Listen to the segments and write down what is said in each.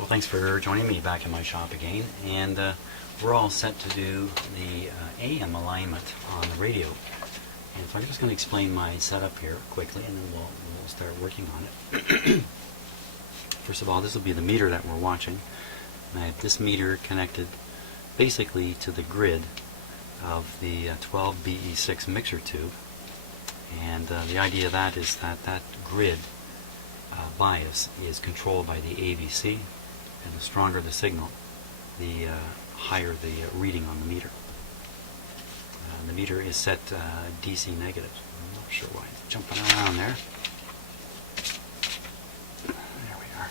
Well, thanks for joining me back in my shop again, and we're all set to do the AM alignment on the radio. And so I'm just going to explain my setup here quickly, and then we'll start working on it. First of all, this will be the meter that we're watching. And I have this meter connected basically to the grid of the 12BE6 mixer tube, and the idea of that is that that grid bias is controlled by the ABC, and the stronger the signal, the higher the reading on the meter. The meter is set DC negative. I'm not sure why it's jumping around there. There we are.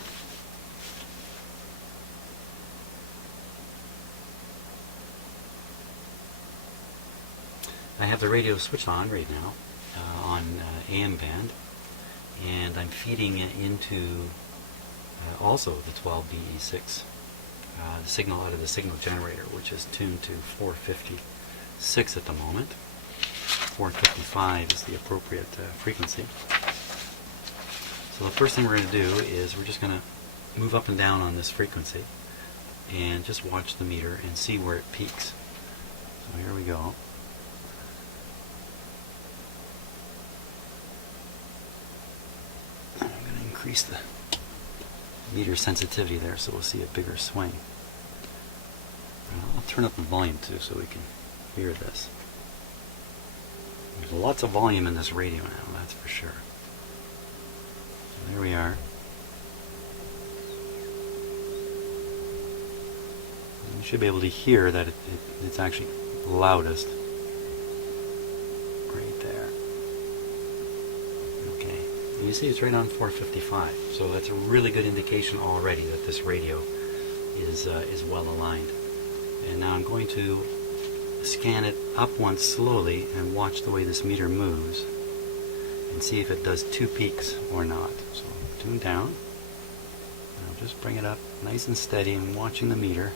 I have the radio switched on right now on AM band, and I'm feeding it into also the 12BE6 the signal out of the signal generator, which is tuned to 456 at the moment. 455 is the appropriate frequency. So the first thing we're going to do is we're just going to move up and down on this frequency and just watch the meter and see where it peaks. So here we go. I'm going to increase the meter sensitivity there so we'll see a bigger swing. I'll turn up the volume too so we can hear this. There's lots of volume in this radio now, that's for sure. So there we are. You should be able to hear that it's actually loudest right there. Okay, and you see it's right on 455, so that's a really good indication already that this radio is well aligned. And now I'm going to scan it up once slowly and watch the way this meter moves and see if it does two peaks or not. So tune down, and I'll just bring it up nice and steady and watching the meter.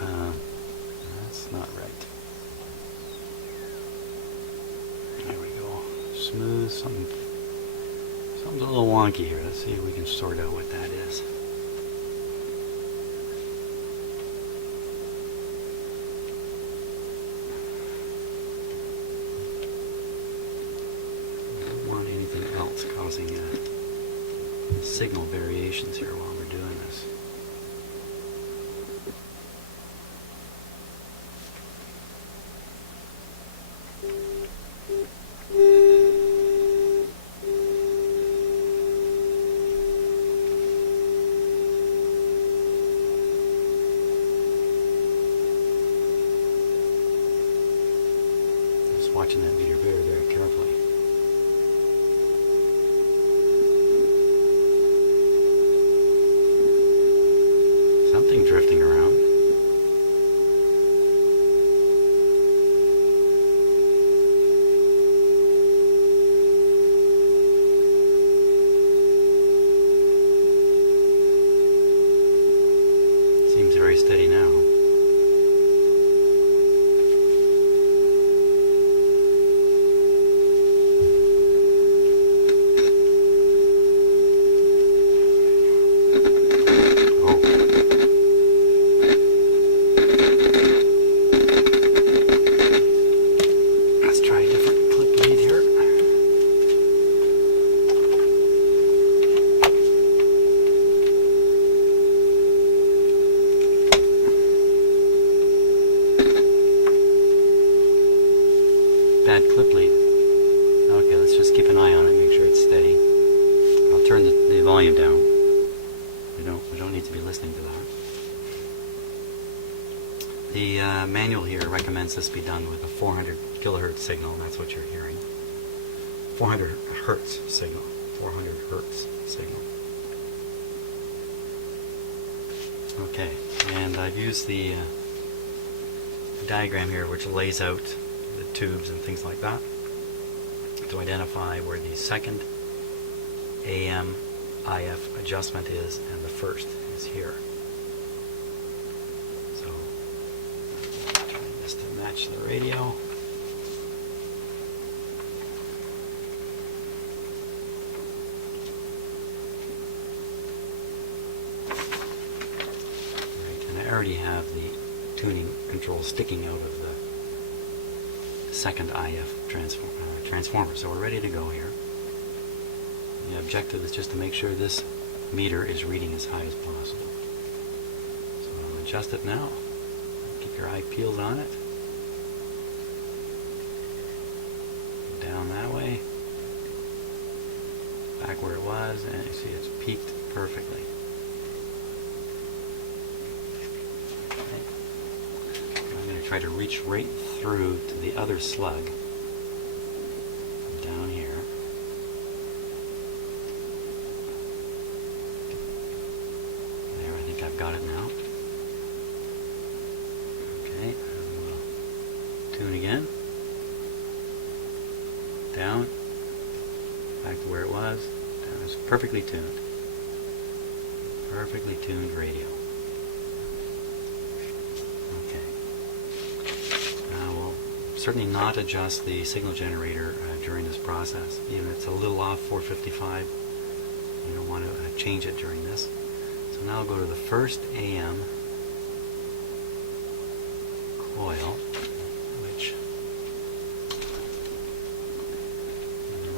That's not right. There we go. Smooth. Something's a little wonky here. Let's see if we can sort out what that is. I don't want anything else causing signal variations here while we're doing this. Watching that meter very, very carefully. Something drifting around. Seems very steady now. Bad clip lead. Okay, let's just keep an eye on it, make sure it's steady. I'll turn the volume down. We don't need to be listening to that. The manual here recommends this be done with a 400 kilohertz signal, and that's what you're hearing. 400 hertz signal. 400 hertz signal. Okay, and I've used the diagram here which lays out the tubes and things like that to identify where the second AM IF adjustment is and the first is here. So trying this to match the radio. already have the tuning control sticking out of the second IF transformer. So we're ready to go here. The objective is just to make sure this meter is reading as high as possible. So I'll adjust it now. Keep your eye peeled on it. Down that way. Back where it was, and you see it's peaked perfectly. Okay. I'm going to try to reach right through to the other slug down here. There, I think I've got it now. Okay, we'll tune again. Down. Back to where it was. Down. It's perfectly tuned. Perfectly tuned radio. Okay. Now we'll certainly not adjust the signal generator during this process. Even if it's a little off 455, you don't want to change it during this. So now I'll go to the first AM coil, which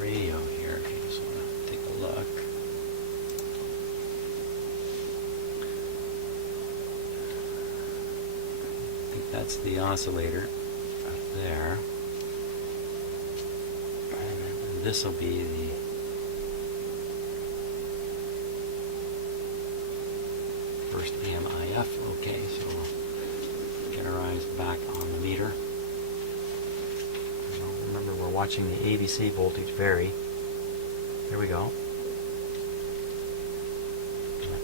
radio here, if you just want to take a look. I think that's the oscillator up there. And this will be the first AMIF. Okay, so we'll get our eyes back on the meter. Remember, we're watching the ABC voltage vary. There we go.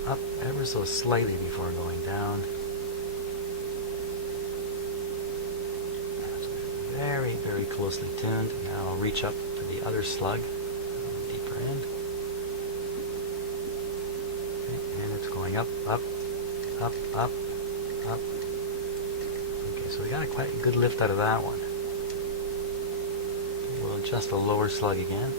Up ever so slightly before going down. Very, very closely tuned. Now I'll reach up to the other slug, deeper end. Okay, and it's going up, up, up, up, up. Okay, so we got a quite good lift out of that one. We'll adjust the lower slug again.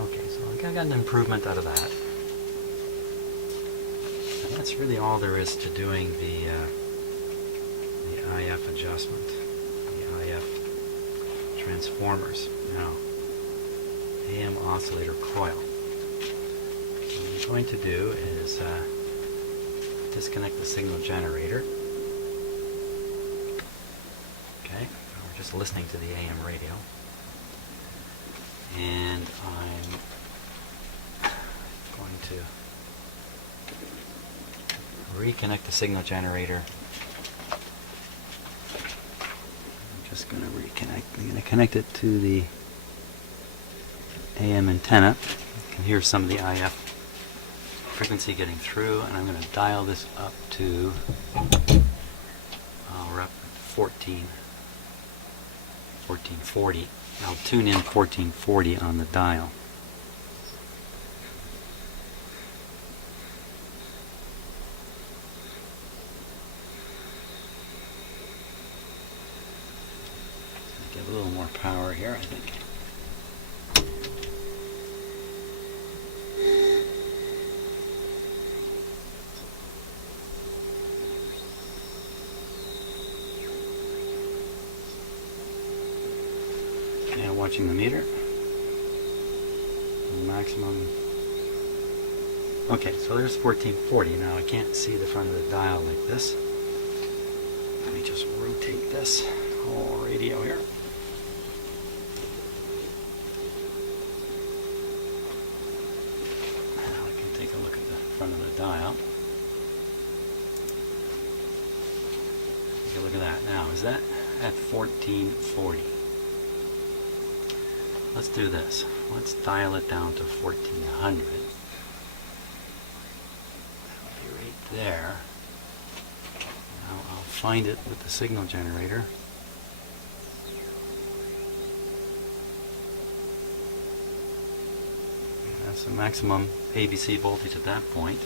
Okay, so I got an improvement out of that. And that's really all there is to doing the IF adjustment, the IF transformers. Now, AM oscillator coil. So what I'm going to do is disconnect the signal generator. Okay, we're just listening to the AM radio. And I'm going to reconnect the signal generator. I'm just going to reconnect. I'm going to connect it to the AM antenna. You can hear some of the IF frequency getting through, and I'm going to dial this up to, we're up at 1440. I'll tune in 1440 on the dial. Give a little more power here, I think. Now watching the meter. The maximum. Okay, so there's 1440. Now I can't see the front of the dial like this. Let me just rotate this whole radio here. Now I can take a look at the front of the dial. Take a look at that. Now, is that at 1440? Let's do this. Let's dial it down to 1400. That'll be right there. Now I'll find it with the signal generator. That's the maximum ABC voltage at that point.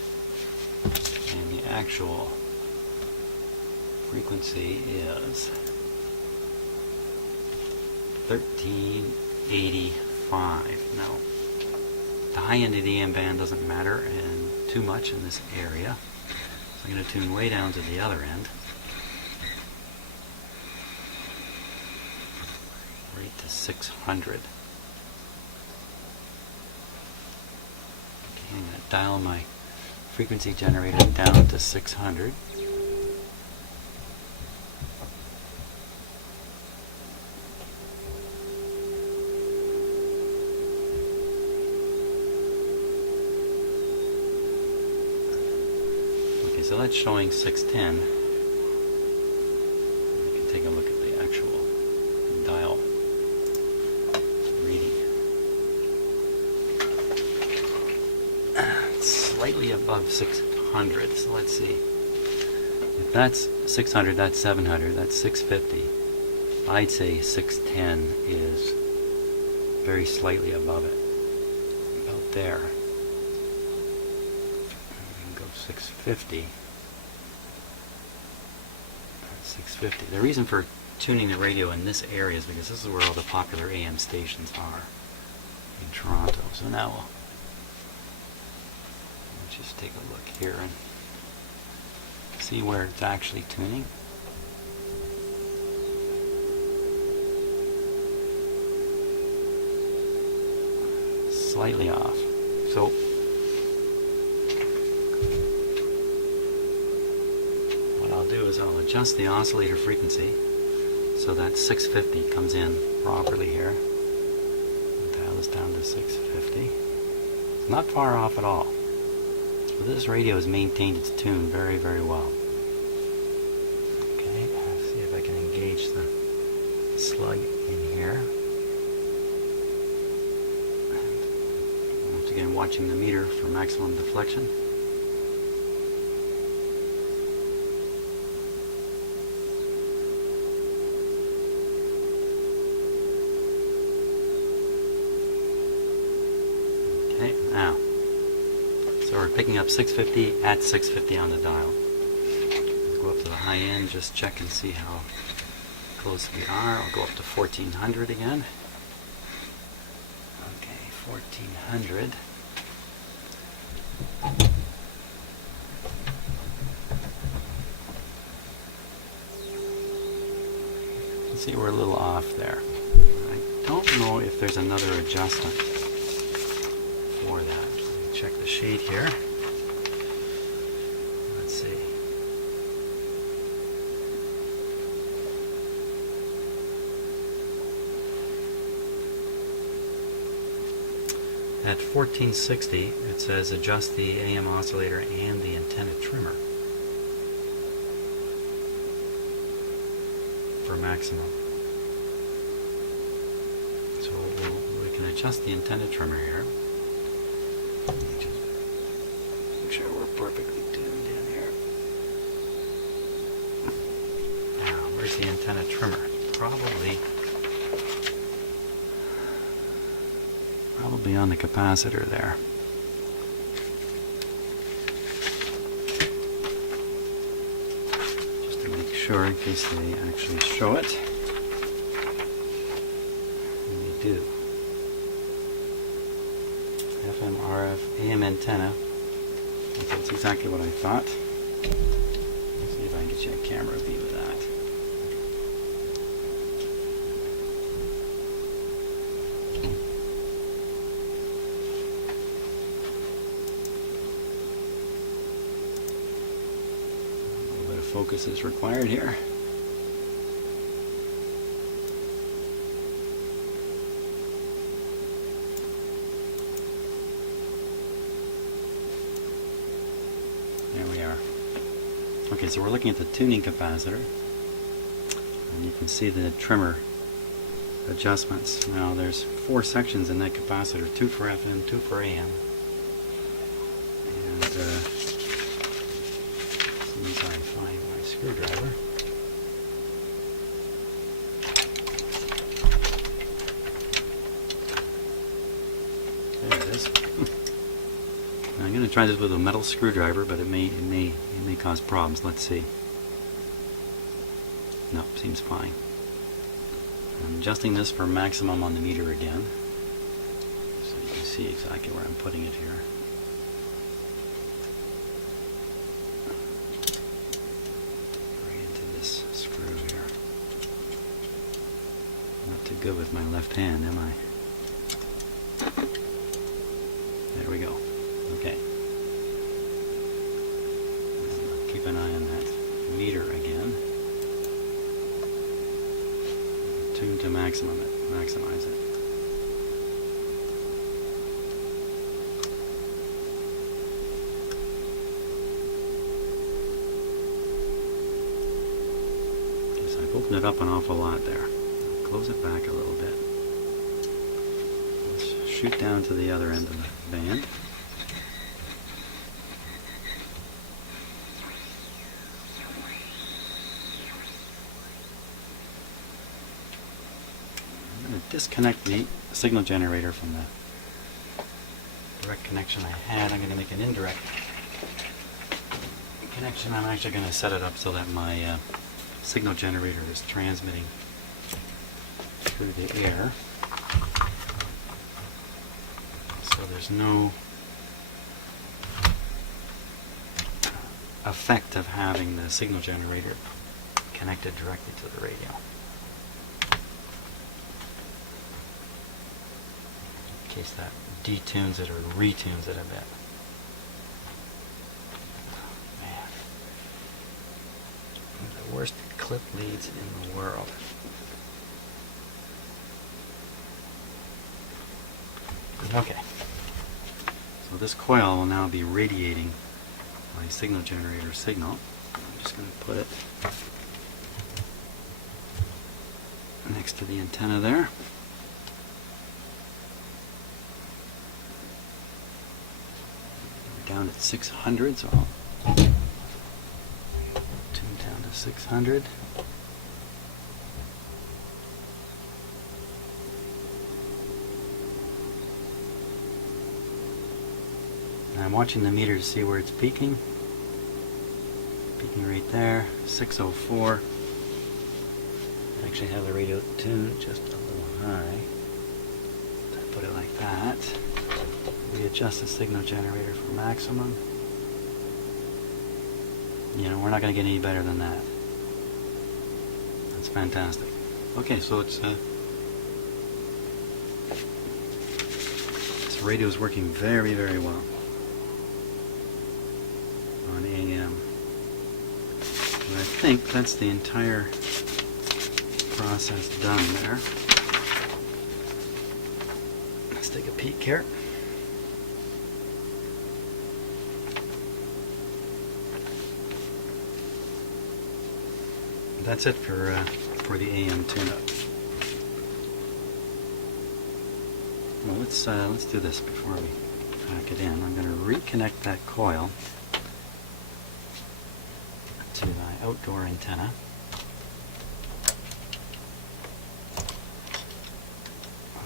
And the actual frequency is 1385. Now, The high end of the AM band doesn't matter and too much in this area. So I'm going to tune way down to the other end. Right to 600. Okay, I'm going to dial my frequency generator down to 600. Okay, so that's showing 610. You can take a look at the actual dial reading. It's slightly above 600, so let's see. If that's 600, that's 700, that's 650. I'd say 610 is very slightly above it, about there. 650. 650. The reason for tuning the radio in this area is because this is where all the popular AM stations are in Toronto. So now we'll just take a look here and see where it's actually tuning. Slightly off. So I'll do is I'll adjust the oscillator frequency so that 650 comes in properly here. I'll dial this down to 650. It's not far off at all. So this radio has maintained its tune very, very well. Okay, let's see if I can engage the slug in here. And once again, watching the meter for maximum deflection. Okay, now, so we're picking up 650 at 650 on the dial. Let's go up to the high end, just check and see how close we are. I'll go up to 1400 again. Okay, 1400. You can see we're a little off there. I don't know if there's another adjustment for that. Let me check the shade here. Let's see. At 1460, it says adjust the AM oscillator and the antenna trimmer for maximum. So we can adjust the antenna trimmer here. Make sure we're perfectly tuned in here. Now, where's the antenna trimmer? Probably on the capacitor there. Just to make sure in case they actually show it. And they do. FM, RF, AM antenna. Okay, that's exactly what I thought. Let's see if I can get you a camera view of that. A little bit of focus is required here. There we are. Okay, so we're looking at the tuning capacitor, and you can see the trimmer adjustments. Now there's 4 sections in that capacitor, 2 for FM, 2 for AM. And as soon as I find my screwdriver. There it is. I'm going to try this with a metal screwdriver, but it may cause problems. Let's see. Nope, seems fine. I'm adjusting this for maximum on the meter again. So you can see exactly where I'm putting it here. Right into this screw here. Not too good with my left hand, am I? There we go. Okay. Keep an eye on that meter again. Tune to maximize it. Guess I've opened it up an awful lot there. Close it back a little bit. Let's shoot down to the other end of the band. I'm going to disconnect the signal generator from the direct connection I had. I'm going to make an indirect connection. I'm actually going to set it up so that my signal generator is transmitting through the air. So there's no effect of having the signal generator connected directly to the radio. In case that detunes it or retunes it a bit. Man. One of the worst clip leads in the world. Okay. So this coil will now be radiating my signal generator signal. I'm just going to put it next to the antenna there. Down at 600, so I'll tune down to 600. And I'm watching the meter to see where it's peaking. Peaking right there, 604. I actually have the radio tuned just a little high. So I put it like that. Readjust the signal generator for maximum. You know, we're not going to get any better than that. That's fantastic. Okay, so this radio is working very, very well on AM. And I think that's the entire process done there. Let's take a peek here. That's it for the AM tune-up. Well, let's do this before we pack it in. I'm going to reconnect that coil to my outdoor antenna.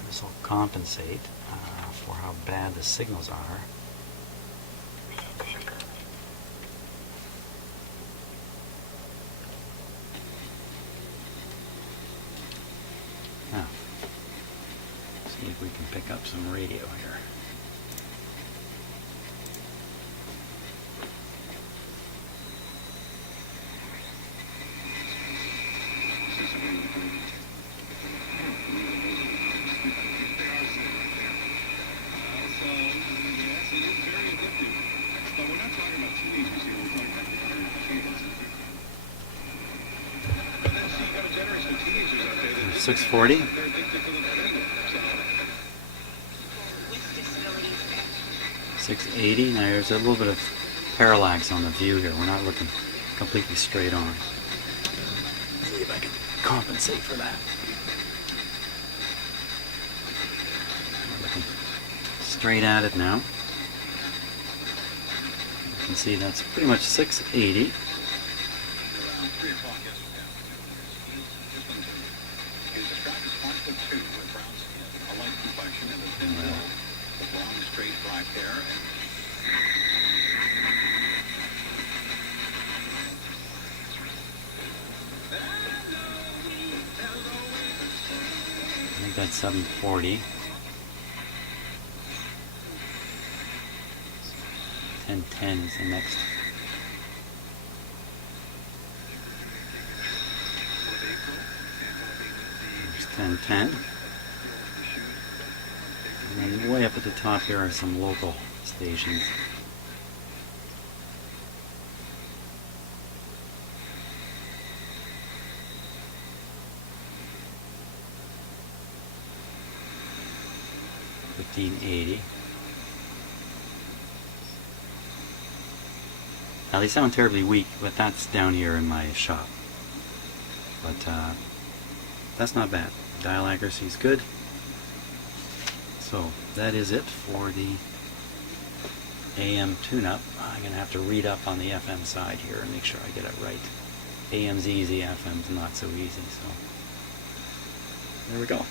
This will compensate for how bad the signals are. Now, see if we can pick up some radio here. There's 640. 680. Now there's a little bit of parallax on the view here. We're not looking completely straight on. See if I can compensate for that. We're looking straight at it now. You can see that's pretty much 680. I think that's 740. 1010 is the next. There's 1010. And then way up at the top here are some local stations. $15.80. Now they sound terribly weak, but that's down here in my shop. But that's not bad. Dial accuracy is good. So that is it for the AM tune-up. I'm going to have to read up on the FM side here and make sure I get it right. AM's easy, FM's not so easy. So there we go.